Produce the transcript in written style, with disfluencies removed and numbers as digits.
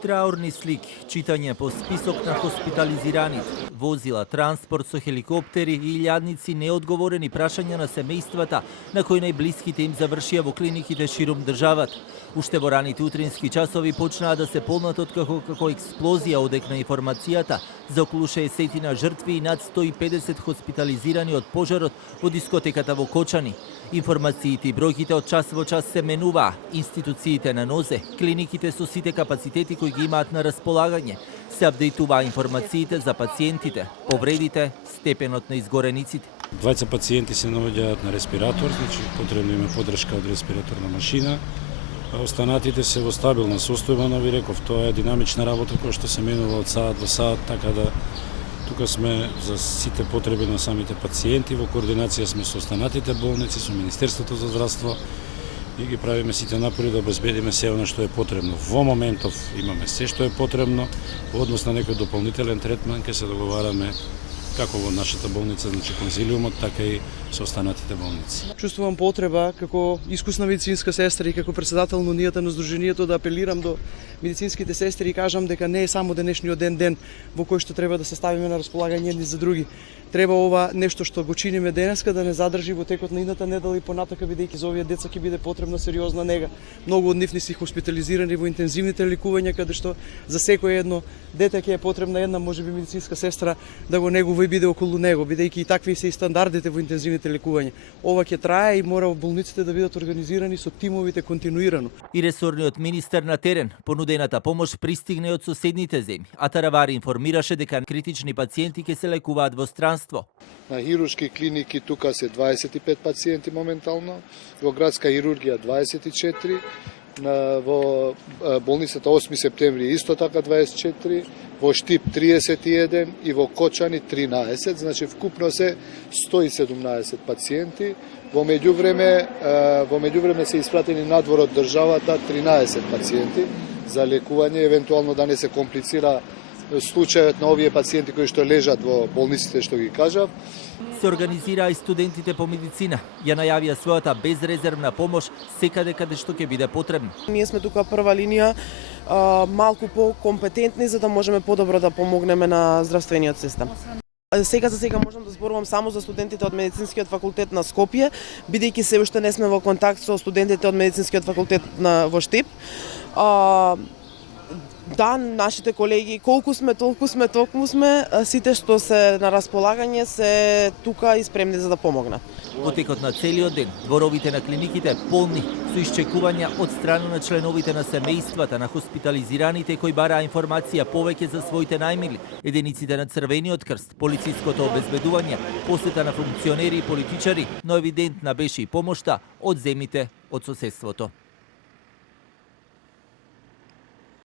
Траурни слики, читање по список на хоспитализираните, возила, транспорт со хеликоптери и илјадници неодговорени прашања на семејствата на кои најблиските им завршија во клиниките ширум државата. Уште во раните утрински часови почнаа да се полнат откако како експлозија одекна информацијата за околу 60 жртви и над 150 хоспитализирани од пожарот во дискотеката во Кочани. Информациите и бројките од час во час се менуваа. Институциите на нозе, клиниките со сите капацитети кои ги имаат на располагање, се апдейтуваа информациите за пациентите, повредите, степенот на изгорениците. Двајца пациенти се наоѓаат на респиратор, значи потребно им е поддршка од респираторна машина. Останатите се во стабилна состојба, но ви реков, тоа е динамична работа која што се менува од саат во саат, така да тука сме за сите потреби на самите пациенти, во координација сме со останатите болници, со Министерството за здравство и ги правиме сите напори да обезбедиме се она што е потребно. Во моментов имаме се што е потребно, во однос на некој дополнителен третман ќе се договараме како во нашата болница, значи конзилиумот, така и со останатите болници. Чувствувам потреба како искусна медицинска сестра и како председател на унијата на здруженијето да апелирам до медицинските сестри и кажам дека не е само денешниот ден во кој што треба да се ставиме на располагање едни за други. Треба ова нешто што го чиниме денеска да не задржи во текот на идната недела и понатака, бидејќи за овие деца ќе биде потребна сериозна нега. Многу од нив се хоспитализирани во интензивните лекувања, каде што за секој едно дете ќе е потребна една можеби медицинска сестра да го негува и биде околу него, бидејќи и такви се и стандардите во интензивните лекувања. Ова ќе трае и мора болниците да бидат организирани со тимовите континуирано. И ресорниот министер на терен, понудената помош пристигне од соседните земји, а Таравари информираше дека критични пациенти ќе се лекуваат во странство. На хируршки клиники тука се 25 пациенти моментално, во градска хирургија 24, во болницата 8 септември исто така 24, во Штип 31 и во Кочани 13, значи вкупно се 117 пациенти. Во меѓувреме се испратени надвор од државата 13 пациенти за лекување, евентуално да не се комплицира случајот на овие пациенти кои што лежат во болниците што ги кажав. Се организираа и студентите по медицина. Ја најавија својата безрезервна помош секаде каде што ќе биде потребно. Ние сме тука прва линија, малку по-компетентни за да можеме подобро да помогнеме на здравствениот систем. Сега за сега можам да зборувам само за студентите од медицинскиот факултет на Скопје, бидејќи се уште не сме во контакт со студентите од медицинскиот факултет во Штип. Да, нашите колеги, колку сме, толку сме, токму сме, сите што се на располагање се тука и спремни за да помогнат. Во текот на целиот ден, дворовите на клиниките полни со исчекувања од страна на членовите на семејствата на хоспитализираните кои бараа информација повеќе за своите најмили, единиците на Црвениот крст, полициското обезбедување, посета на функционери и политичари, но евидентна беше и помошта од земјите од соседството.